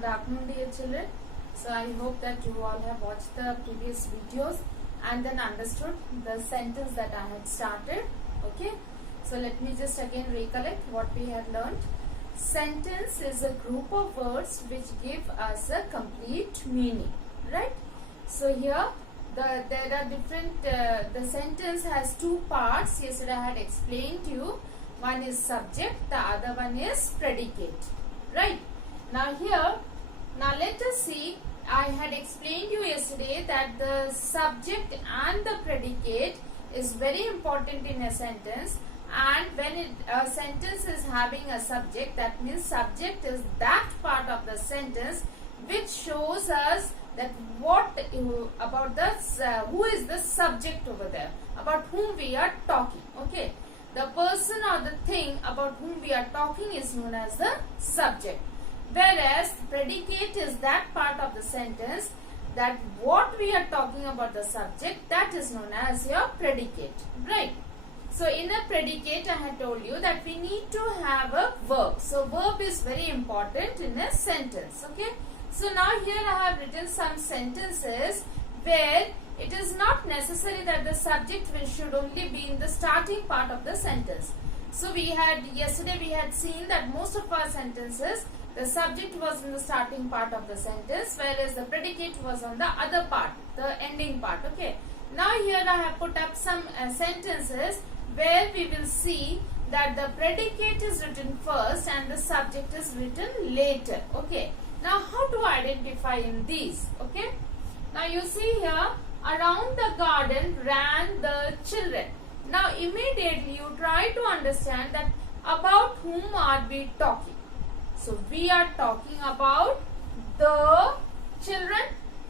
Good afternoon, dear children. So I hope that you all have watched the previous videos and then understood the sentence that I had started. Okay. So let me just again recollect what we had learned. Sentence is a group of words which give us a complete meaning, right? So here there are different. The sentence has two parts. Yesterday I had explained to you. One is subject, the other one is predicate, right? Now here, now let us see. I had explained you yesterday that the subject and the predicate is very important in a sentence. And when a sentence is having a subject, that means subject is that part of the sentence which shows us that what about the who is the subject over there, about whom we are talking. Okay, the person or the thing about whom we are talking is known as the subject, whereas predicate is that part of the sentence that what we are talking about the subject, that is known as your predicate, right? So in a predicate, I had told you that we need to have a verb. So verb is very important in a sentence. Okay. So now here I have written some sentences where it is not necessary that the subject should only be in the starting part of the sentence. So yesterday we had seen that most of our sentences, the subject was in the starting part of the sentence, whereas the predicate was on the other part, the ending part. Okay. Now here I have put up some sentences where we will see that the predicate is written first and the subject is written later. Okay. Now how to identify in these? Okay. Now you see here, around the garden ran the children. Now immediately you try to understand that about whom are we talking. So we are talking about the children.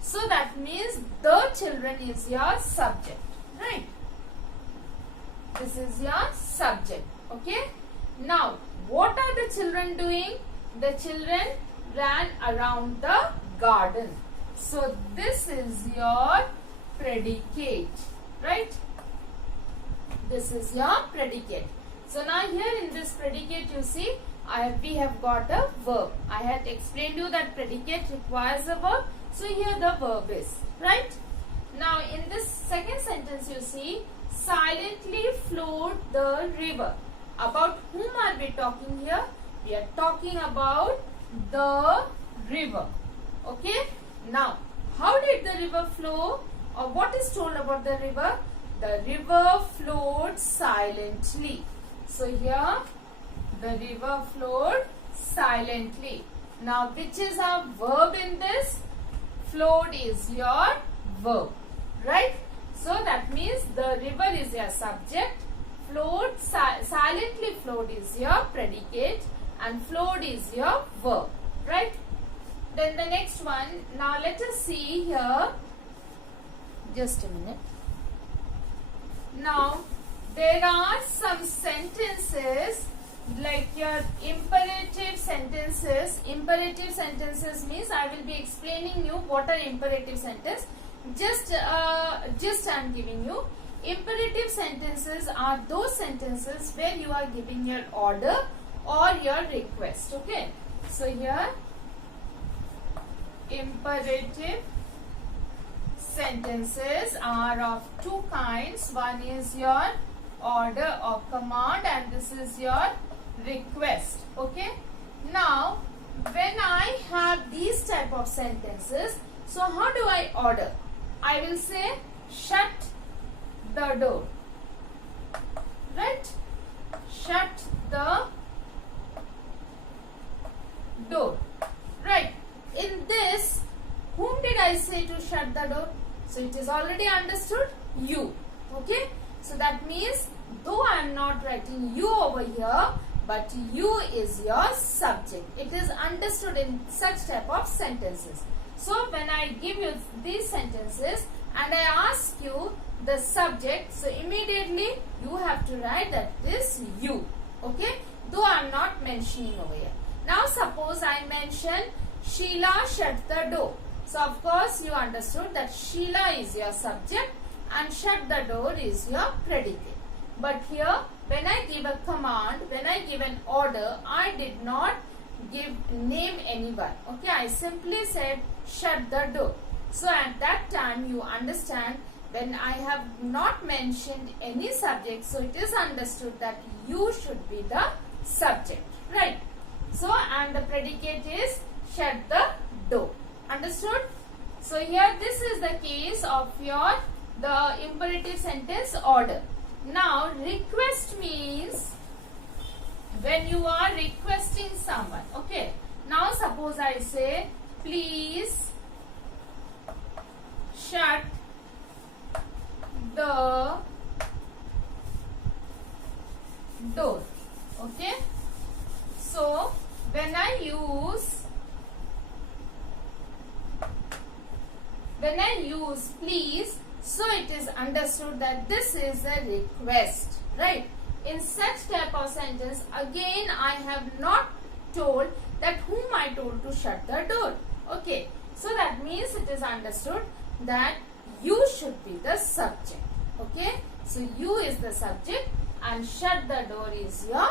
So that means the children is your subject, right? This is your subject. Okay. Now what are the children doing? The children ran around the garden. So this is your predicate, right? This is your predicate. So now here in this predicate you see we have got a verb. I had explained you that predicate requires a verb. So here the verb is, right? Now in this second sentence you see, silently flowed the river. About whom are we talking here? We are talking about the river. Okay. Now how did the river flow, or what is told about the river? The river flowed silently. So here the river flowed silently. Now which is our verb in this? Flowed is your verb, right? So that means the river is your subject, flowed, silently flowed is your predicate, and flowed is your verb, right? Then the next one, now let us see here, just a minute. Now there are some sentences like your imperative sentences. Imperative sentences means I will be explaining you what are imperative sentences. Just I am giving you. Imperative sentences are those sentences where you are giving your order or your request. Okay. So here imperative sentences are of two kinds. One is your order or command, and this is your request. Okay. Now when I have these type of sentences, so how do I order? I will say shut the door, right? Shut the door, right? In this, whom did I say to shut the door? So it is already understood, you. Okay. So that means though I am not writing you over here, but you is your subject. It is understood in such type of sentences. So when I give you these sentences and I ask you the subject, so immediately you have to write that this you. Okay. Though I am not mentioning over here. Now suppose I mention Sheila shut the door. So of course you understood that Sheila is your subject and shut the door is your predicate. But here when I give a command, when I give an order, I did not name anyone. Okay, I simply said shut the door. So at that time you understand, when I have not mentioned any subject, so it is understood that you should be the subject, right? So and the predicate is shut the door. Understood? So here this is the case of the imperative sentence order. Now request means when you are requesting someone. Okay. Now suppose I say please shut the door. Okay. So when I use please, so it is understood that this is a request, right? In such type of sentence, again I have not told that whom I told to shut the door. Okay, so that means it is understood that you should be the subject. Okay, so you is the subject and shut the door is your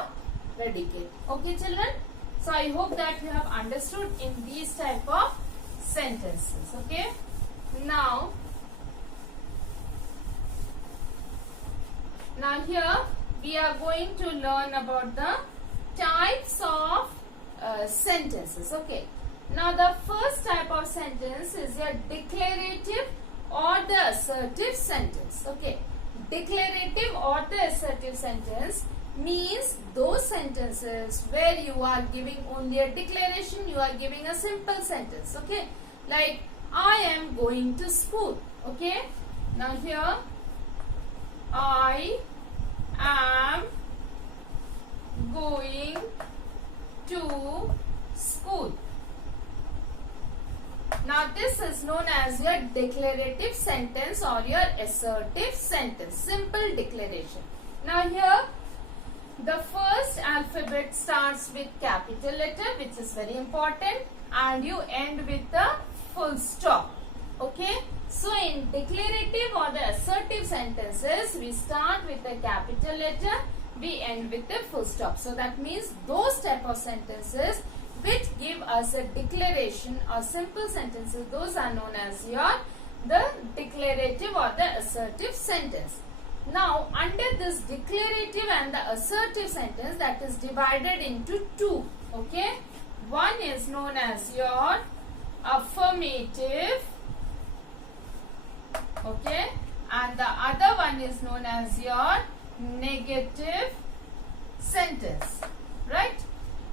predicate. Okay children, so I hope that you have understood in these type of sentences. Okay, now here we are going to learn about the types of sentences. Okay, now the first type of sentence is a declarative or the assertive sentence. Okay, declarative or the assertive sentence means those sentences where you are giving only a declaration, you are giving a simple sentence. Okay, like I am going to school. Okay, now here I am going to school. Now this is known as your declarative sentence or your assertive sentence, simple declaration. Now here the first alphabet starts with capital letter, which is very important, and you end with the full stop. Okay, so in declarative or the assertive sentences, we start with the capital letter, we end with the full stop. So that means those type of sentences which give us a declaration or simple sentences, those are known as the declarative or the assertive sentence. Now under this declarative and the assertive sentence, that is divided into two. Okay, one is known as your affirmative, okay, and the other one is known as your negative sentence, right?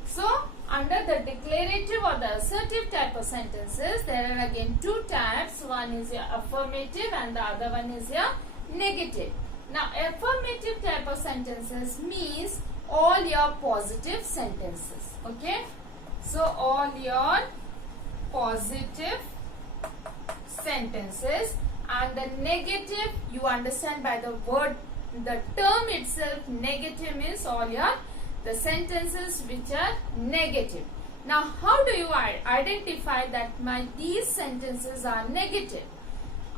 So under the declarative or the assertive type of sentences, there are again two types. One is your affirmative and the other one is your negative. Now affirmative type of sentences means all your positive sentences. Okay, so all your positive sentences, and the negative, you understand by the word, the term itself, negative means all your the sentences which are negative. Now how do you identify that these sentences are negative?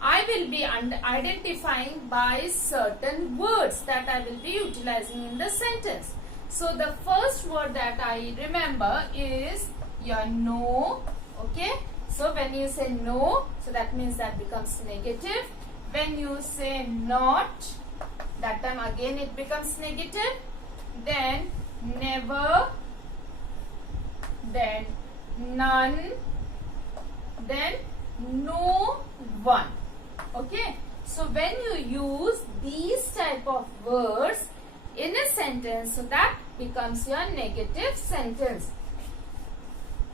I will be identifying by certain words that I will be utilizing in the sentence. So the first word that I remember is your no. Okay, so when you say no, so that means that becomes negative. When you say not, that time again it becomes negative. Then never, then none, then no one. Okay, so when you use these type of words in a sentence, so that becomes your negative sentence.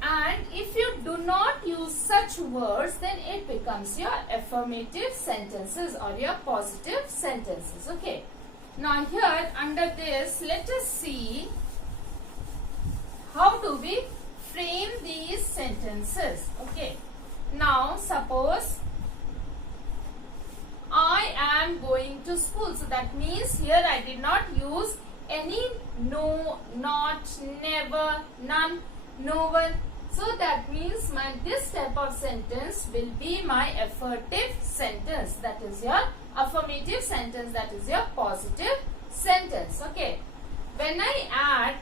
And if you do not use such words, then it becomes your affirmative sentences or your positive sentences. Okay. Now here under this, let us see how do we frame these sentences. Okay. Now suppose I am going to school. So that means here I did not use any no, not, never, none, no one. So that means this type of sentence will be my affirmative sentence. That is your affirmative sentence. That is your positive sentence. Okay. When I add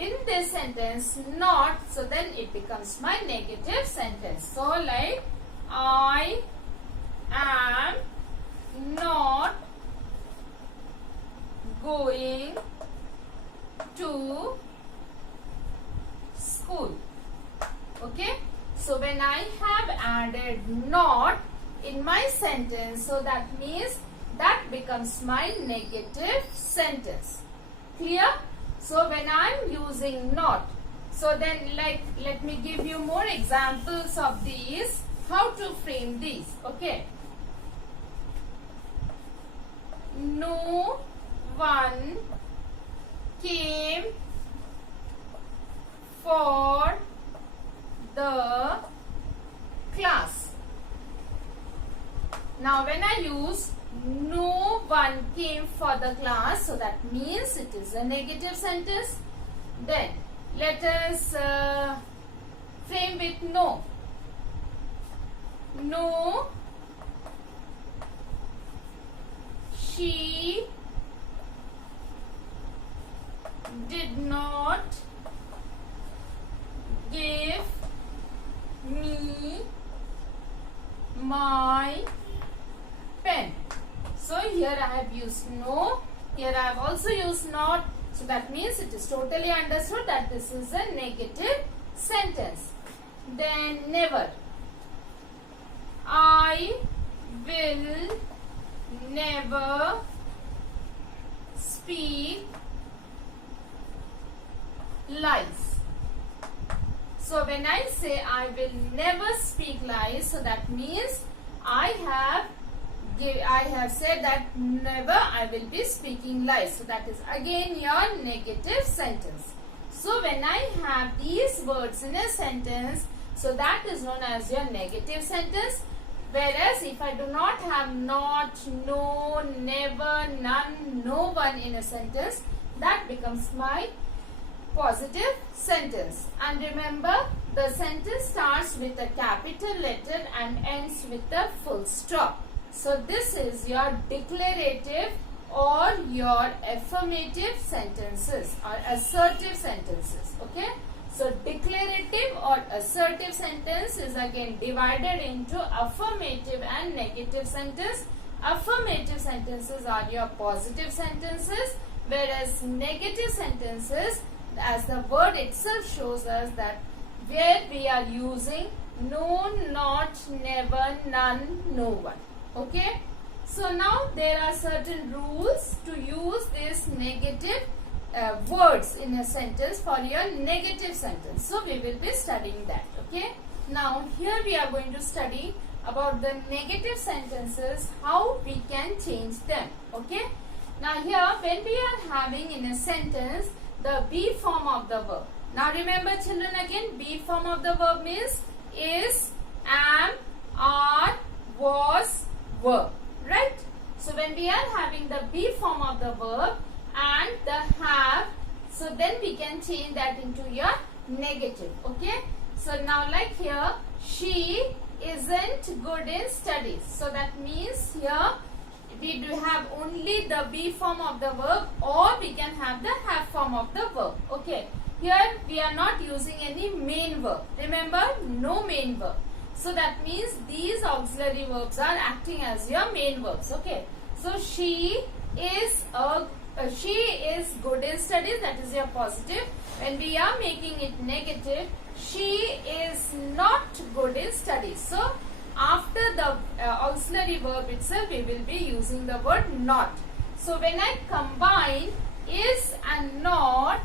in this sentence not, so then it becomes my negative sentence. So like I am not going to school. Okay, so when I have added not in my sentence, so that means that becomes my negative sentence. Clear? So when I am using not, so then like let me give you more examples of these, how to frame these. Okay, no one came for the class. Now when I use no one came for the class, so that means it is a negative sentence. Then let us frame with no. No, she did not give me my pen. So here I have used no, here I have also used not, so that means it is totally understood that this is a negative sentence. Then never. I will never speak lies. So when I say I will never speak lies, so that means I have said that never I will be speaking lies. So that is again your negative sentence. So when I have these words in a sentence, so that is known as your negative sentence. Whereas if I do not have not, no, never, none, no one in a sentence, that becomes my positive sentence. And remember, the sentence starts with a capital letter and ends with a full stop. So this is your declarative or your affirmative sentences or assertive sentences. Okay. So declarative or assertive sentence is again divided into affirmative and negative sentence. Affirmative sentences are your positive sentences, whereas negative sentences, as the word itself shows us, that where we are using no, not, never, none, no one. Okay. So now there are certain rules to use this negative words in a sentence for your negative sentence. So we will be studying that. Okay. Now here we are going to study about the negative sentences, how we can change them. Okay. Now here when we are having in a sentence the be form of the verb. Now remember children, again be form of the verb means is, am, are, was, were. Right. So when we are having the be form of the verb and the have, so then we can change that into your negative. Okay. So now like here, she isn't good in studies. So that means here we do have only the be form of the verb, or we can have the have form of the verb. Okay. Here we are not using any main verb. Remember, no main verb. So that means these auxiliary verbs are acting as your main verbs. Okay. So she is good in studies, that is your positive. When we are making it negative, she is not good in studies. So after the auxiliary verb itself, we will be using the word not. So when I combine is and not,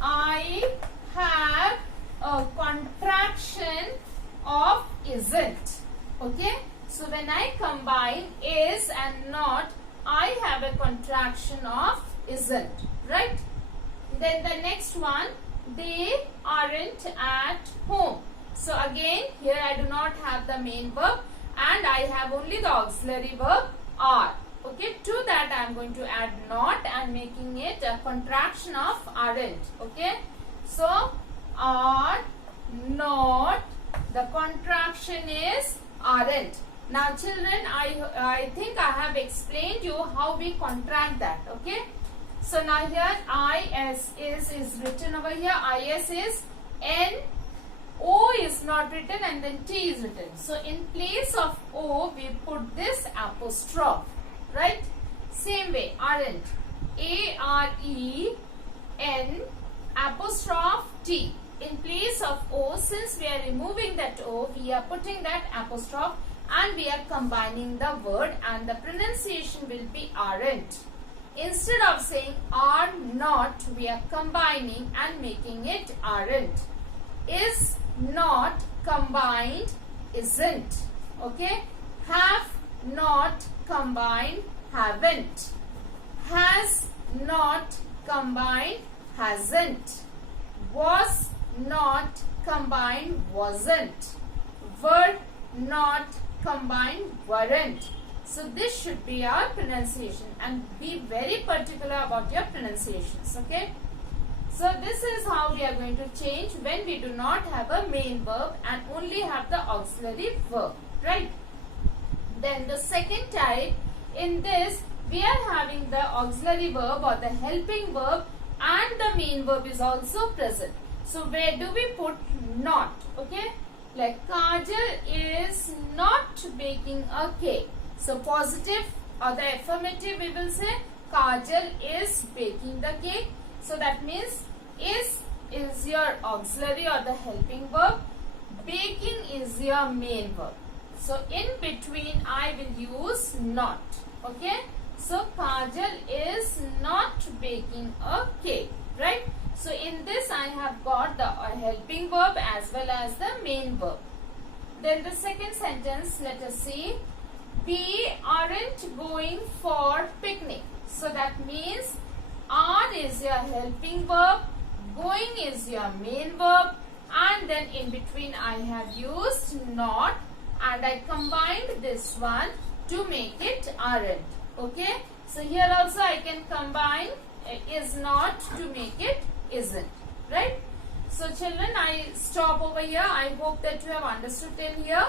I have a contraction of isn't. Okay. So when I combine is and not, I have a contraction of isn't. Right. Then the next one, they aren't at home. So again here I do not have the main verb and I have only the auxiliary verb are. Okay, to that I am going to add not and making it a contraction of aren't. Okay, so are not, the contraction is aren't. Now children, I think I have explained you how we contract that. Okay, So now here IS is written over here. IS is N. O is not written and then T is written. So in place of O we put this apostrophe, right? Same way, aren't. AREN apostrophe T. In place of O, since we are removing that O, we are putting that apostrophe and we are combining the word, and the pronunciation will be aren't. Instead of saying are not, we are combining and making it aren't. Is not combined isn't. Okay. Have not combined haven't. Has not combined hasn't. Was not combined wasn't. Were not combined weren't. So this should be our pronunciation, and be very particular about your pronunciations. Okay. So this is how we are going to change when we do not have a main verb and only have the auxiliary verb, right? Then the second type, in this we are having the auxiliary verb or the helping verb and the main verb is also present. So where do we put not? Okay, like Kajal is not baking a cake. So positive or the affirmative we will say Kajal is baking the cake. So that means is your auxiliary or the helping verb. Baking is your main verb. So in between I will use not. Okay. So Kajal is not baking a cake. Right. So in this I have got the helping verb as well as the main verb. Then the second sentence, let us see. We aren't going for picnic. So that means are is your helping verb, going is your main verb, and then in between I have used not and I combined this one to make it aren't. Okay. So here also I can combine is not to make it isn't. Right. So children, I stop over here. I hope that you have understood till here.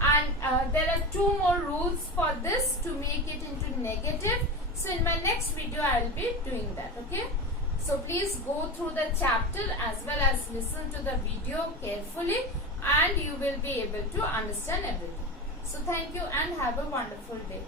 And there are two more rules for this to make it into negative. So in my next video I will be doing that. Okay. So please go through the chapter as well as listen to the video carefully, and you will be able to understand everything. So thank you and have a wonderful day.